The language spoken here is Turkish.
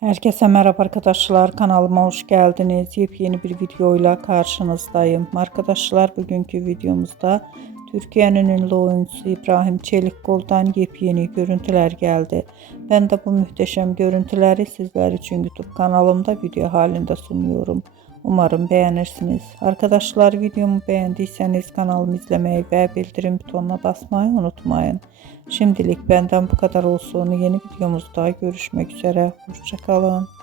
Herkese merhaba arkadaşlar, kanalıma hoş geldiniz. Yepyeni bir videoyla karşınızdayım. Arkadaşlar, bugünkü videomuzda Türkiye'nin ünlü oyuncusu İbrahim Çelikkol'dan yepyeni görüntüler geldi. Ben de bu muhteşem görüntüleri sizler için YouTube kanalımda video halinde sunuyorum. Umarım beğenirsiniz. Arkadaşlar, videomu beğendiyseniz kanalımı izlemeyi ve bildirim butonuna basmayı unutmayın. Şimdilik benden bu kadar olsun. Yeni videomuzda görüşmek üzere. Hoşça kalın.